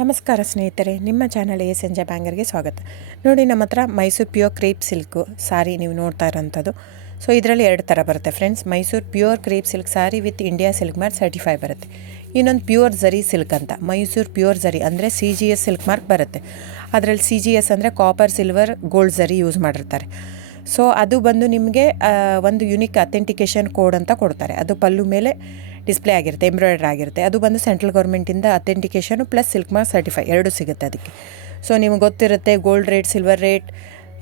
ನಮಸ್ಕಾರ ಸ್ನೇಹಿತರೆ, ನಿಮ್ಮ ಚಾನಲ್ ಸಂಜೆ ಬ್ಯಾಂಗರ್ಗೆ ಸ್ವಾಗತ. ನೋಡಿ, ನಮ್ಮ ಹತ್ರ ಮೈಸೂರು ಪ್ಯೂರ್ ಕ್ರೇಪ್ ಸಿಲ್ಕು ಸಾರಿ ನೀವು ನೋಡ್ತಾ ಇರೋಂಥದ್ದು. ಸೊ ಇದರಲ್ಲಿ ಎರಡು ಥರ ಬರುತ್ತೆ friends. Mysuru pure crepe silk sorry with India silk mark certify ಬರುತ್ತೆ. ಇನ್ನೊಂದು ಪ್ಯೂರ್ ಝರಿ ಸಿಲ್ಕ್ ಅಂತ, ಮೈಸೂರು ಪ್ಯೂರ್ ಝರಿ ಅಂದರೆ CGS ಸಿಲ್ಕ್ ಮಾರ್ಕ್ ಬರುತ್ತೆ. ಅದರಲ್ಲಿ CGS ಅಂದರೆ ಕಾಪರ್, ಸಿಲ್ವರ್, ಗೋಲ್ಡ್ ಝರಿ ಯೂಸ್ ಮಾಡಿರ್ತಾರೆ. ಸೊ ಅದು ಬಂದು ನಿಮಗೆ ಒಂದು ಯುನಿಕ್ ಅಥೆಂಟಿಕೇಷನ್ ಕೋಡ್ ಅಂತ ಕೊಡ್ತಾರೆ. ಅದು ಪಲ್ಲು ಮೇಲೆ ಡಿಸ್ಪ್ಲೇ ಆಗಿರುತ್ತೆ, ಎಂಬ್ರಾಯ್ಡ್ರ್ ಆಗಿರುತ್ತೆ. ಅದು ಬಂದು ಸೆಂಟ್ರಲ್ ಗೌರ್ಮೆಂಟಿಂದ ಅಥೆಂಟಿಕೇಷನು ಪ್ಲಸ್ ಸಿಲ್ಕ್ ಮಾರ್ಕ್ ಸರ್ಟಿಫೈ ಎರಡು ಸಿಗುತ್ತೆ ಅದಕ್ಕೆ. ಸೊ ನಿಮಗೆ ಗೊತ್ತಿರುತ್ತೆ ಗೋಲ್ಡ್ ರೇಟ್, ಸಿಲ್ವರ್ ರೇಟ್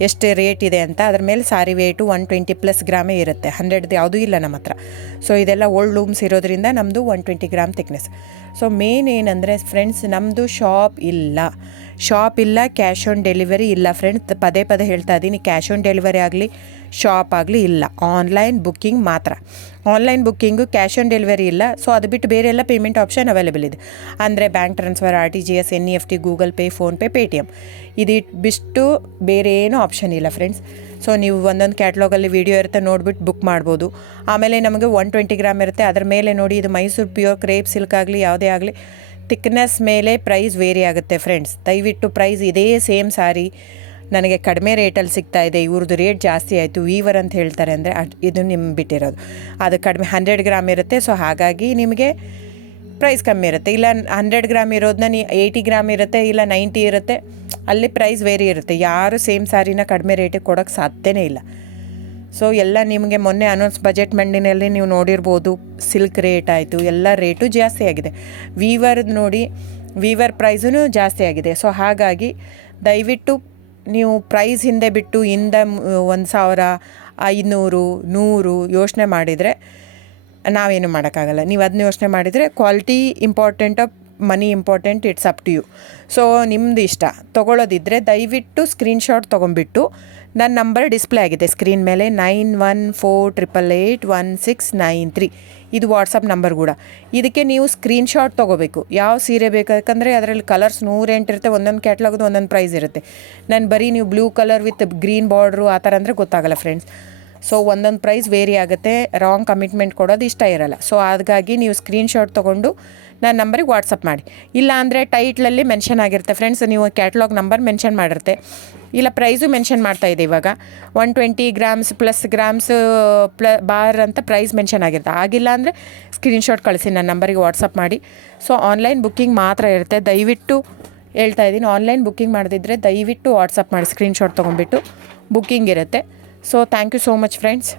ಎಷ್ಟು ರೇಟ್ ಇದೆ ಅಂತ. ಅದ್ರ ಮೇಲೆ ಸಾರಿ ವೇಟು 120+ ಗ್ರಾಮೇ ಇರುತ್ತೆ, 100 ಯಾವುದೂ ಇಲ್ಲ ನಮ್ಮ ಹತ್ರ. ಸೊ ಇದೆಲ್ಲ ಓಲ್ಡ್ ಲೂಮ್ಸ್ ಇರೋದ್ರಿಂದ ನಮ್ಮದು 120 ಗ್ರಾಮ್ ಥಿಕ್ನೆಸ್. ಸೊ ಮೇನ್ ಏನಂದರೆ ಫ್ರೆಂಡ್ಸ್, ನಮ್ಮದು ಶಾಪ್ ಇಲ್ಲ, ಕ್ಯಾಶ್ ಆನ್ ಡೆಲಿವರಿ ಇಲ್ಲ ಫ್ರೆಂಡ್ಸ್. ಪದೇ ಹೇಳ್ತಾ ಇದ್ದೀನಿ, ಕ್ಯಾಶ್ ಆನ್ ಡೆಲಿವರಿ ಆಗಲಿ ಶಾಪ್ ಆಗಲಿ ಇಲ್ಲ, ಆನ್ಲೈನ್ ಬುಕ್ಕಿಂಗ್ ಮಾತ್ರ. Online booking, cash on delivery ಇಲ್ಲ. ಸೊ ಅದು ಬಿಟ್ಟು ಬೇರೆ ಎಲ್ಲ ಪೇಮೆಂಟ್ ಆಪ್ಷನ್ ಅವೈಲೇಬಲ್ ಇದೆ. ಅಂದರೆ bank transfer, RTGS, NEFT, Google pay, PhonePe, Paytm. ಇದು ಬಿಟ್ಟು ಬೇರೆ ಏನೂ ಆಪ್ಷನ್ ಇಲ್ಲ ಫ್ರೆಂಡ್ಸ್. ಸೊ ನೀವು ಒಂದೊಂದು ಕ್ಯಾಟ್ಲಾಗಲ್ಲಿ ವೀಡಿಯೋ ಇರುತ್ತೆ, ನೋಡಿಬಿಟ್ಟು ಬುಕ್ ಮಾಡ್ಬೋದು. ಆಮೇಲೆ ನಮಗೆ 120 ಗ್ರಾಮ್ ಇರುತ್ತೆ. ಅದರ ಮೇಲೆ ನೋಡಿ, ಇದು ಮೈಸೂರು ಪ್ಯೂರ್ ಕ್ರೇಪ್ ಸಿಲ್ಕ್ ಆಗಲಿ ಯಾವುದೇ ಆಗಲಿ ಥಿಕ್ನೆಸ್ ಮೇಲೆ ಪ್ರೈಸ್ ವೇರಿ ಆಗುತ್ತೆ ಫ್ರೆಂಡ್ಸ್. ದಯವಿಟ್ಟು ಪ್ರೈಸ್ ಇದೇ ಸೇಮ್ ಸಾರಿ ನನಗೆ ಕಡಿಮೆ ರೇಟಲ್ಲಿ ಸಿಗ್ತಾ ಇದೆ, ಇವ್ರದ್ದು ರೇಟ್ ಜಾಸ್ತಿ ಆಯಿತು ವೀವರ್ ಅಂತ ಹೇಳ್ತಾರೆ ಅಂದರೆ ಇದು ನಿಮ್ಗೆ ಬಿಟ್ಟಿರೋದು. ಅದು ಕಡಿಮೆ 100 ಗ್ರಾಮ್ ಇರುತ್ತೆ. ಸೊ ಹಾಗಾಗಿ ನಿಮಗೆ ಪ್ರೈಸ್ ಕಮ್ಮಿ ಇರುತ್ತೆ. ಇಲ್ಲ 100 ಗ್ರಾಮ್ ಇರೋದನ್ನ 80 ಗ್ರಾಮ್ ಇರುತ್ತೆ, ಇಲ್ಲ 90 ಇರುತ್ತೆ. ಅಲ್ಲಿ ಪ್ರೈಸ್ ವೇರಿ ಇರುತ್ತೆ. ಯಾರು ಸೇಮ್ ಸಾರಿನ ಕಡಿಮೆ ರೇಟಿಗೆ ಕೊಡೋಕ್ಕೆ ಸಾಧ್ಯನೇ ಇಲ್ಲ. ಸೊ ಎಲ್ಲ ನಿಮಗೆ ಮೊನ್ನೆ ಅನೌನ್ಸ್ ಬಜೆಟ್ ಮಂಡಿನಲ್ಲಿ ನೀವು ನೋಡಿರ್ಬೋದು, ಸಿಲ್ಕ್ ರೇಟ್ ಆಯಿತು, ಎಲ್ಲ ರೇಟು ಜಾಸ್ತಿ ಆಗಿದೆ. ವೀವರ್ದು ನೋಡಿ, ವೀವರ್ ಪ್ರೈಸೂ ಜಾಸ್ತಿ ಆಗಿದೆ. ಸೊ ಹಾಗಾಗಿ ದಯವಿಟ್ಟು ನೀವು ಪ್ರೈಸ್ ಹಿಂದೆ ಬಿಟ್ಟು 1,000, 500, 100 ಯೋಚನೆ ಮಾಡಿದರೆ ನಾವೇನು ಮಾಡೋಕ್ಕಾಗಲ್ಲ. ನೀವು ಅದನ್ನ ಯೋಚನೆ ಮಾಡಿದರೆ quality important, money important, it's up to you. So ನಿಮ್ಮದು ಇಷ್ಟ. ತೊಗೊಳ್ಳೋದಿದ್ದರೆ ದಯವಿಟ್ಟು ಸ್ಕ್ರೀನ್ಶಾಟ್ ತೊಗೊಂಡ್ಬಿಟ್ಟು, ನನ್ನ ನಂಬರ್ ಡಿಸ್ಪ್ಲೇ ಆಗಿದೆ ಸ್ಕ್ರೀನ್ ಮೇಲೆ, 9148881693. ಇದು ವಾಟ್ಸಪ್ ನಂಬರ್ ಕೂಡ. ಇದಕ್ಕೆ ನೀವು ಸ್ಕ್ರೀನ್ಶಾಟ್ ತೊಗೋಬೇಕು. ಯಾವ ಸೀರೆ ಬೇಕಂದರೆ ಅದರಲ್ಲಿ ಕಲರ್ಸ್ 108 ಇರುತ್ತೆ. ಒಂದೊಂದು ಕ್ಯಾಟ್ಲಾಗದು ಒಂದೊಂದು ಪ್ರೈಸ್ ಇರುತ್ತೆ. ನಾನು ಬರೀ ನೀವು blue colour with green border ಆ ಥರ ಅಂದರೆ ಗೊತ್ತಾಗಲ್ಲ ಫ್ರೆಂಡ್ಸ್. ಸೊ ಒಂದೊಂದು ಪ್ರೈಸ್ ವೇರಿ ಆಗುತ್ತೆ. ರಾಂಗ್ ಕಮಿಟ್ಮೆಂಟ್ ಕೊಡೋದು ಇಷ್ಟ ಇರಲ್ಲ. ಸೊ ಹಾಗಾಗಿ ನೀವು ಸ್ಕ್ರೀನ್ಶಾಟ್ ತೊಗೊಂಡು ನನ್ನ ನಂಬರಿಗೆ ವಾಟ್ಸಪ್ ಮಾಡಿ. ಇಲ್ಲ ಅಂದರೆ ಟೈಟ್ಲಲ್ಲಿ ಮೆನ್ಷನ್ ಆಗಿರುತ್ತೆ ಫ್ರೆಂಡ್ಸ್, ನೀವು ಕ್ಯಾಟ್ಲಾಗ್ ನಂಬರ್ ಮೆನ್ಷನ್ ಮಾಡಿರುತ್ತೆ. ಇಲ್ಲ ಪ್ರೈಸು ಮೆನ್ಷನ್ ಮಾಡ್ತಾಯಿದೆ ಇವಾಗ, 120 ಗ್ರಾಮ್ಸ್ ಪ್ಲಸ್ ಗ್ರಾಮ್ಸ್ ಬಾರ್ ಅಂತ ಪ್ರೈಸ್ ಮೆನ್ಷನ್ ಆಗಿರುತ್ತೆ. ಆಗಿಲ್ಲ ಅಂದರೆ ಸ್ಕ್ರೀನ್ಶಾಟ್ ಕಳಿಸಿ ನನ್ನ ನಂಬರಿಗೆ ವಾಟ್ಸಪ್ ಮಾಡಿ. ಸೊ ಆನ್ಲೈನ್ ಬುಕ್ಕಿಂಗ್ ಮಾತ್ರ ಇರುತ್ತೆ. ದಯವಿಟ್ಟು ಹೇಳ್ತಾ ಇದ್ದೀನಿ, ಆನ್ಲೈನ್ ಬುಕ್ಕಿಂಗ್ ಮಾಡದಿದ್ದರೆ ದಯವಿಟ್ಟು ವಾಟ್ಸಪ್ ಮಾಡಿ, ಸ್ಕ್ರೀನ್ಶಾಟ್ ತೊಗೊಂಡ್ಬಿಟ್ಟು ಬುಕ್ಕಿಂಗ್ ಇರುತ್ತೆ. So thank you so much friends.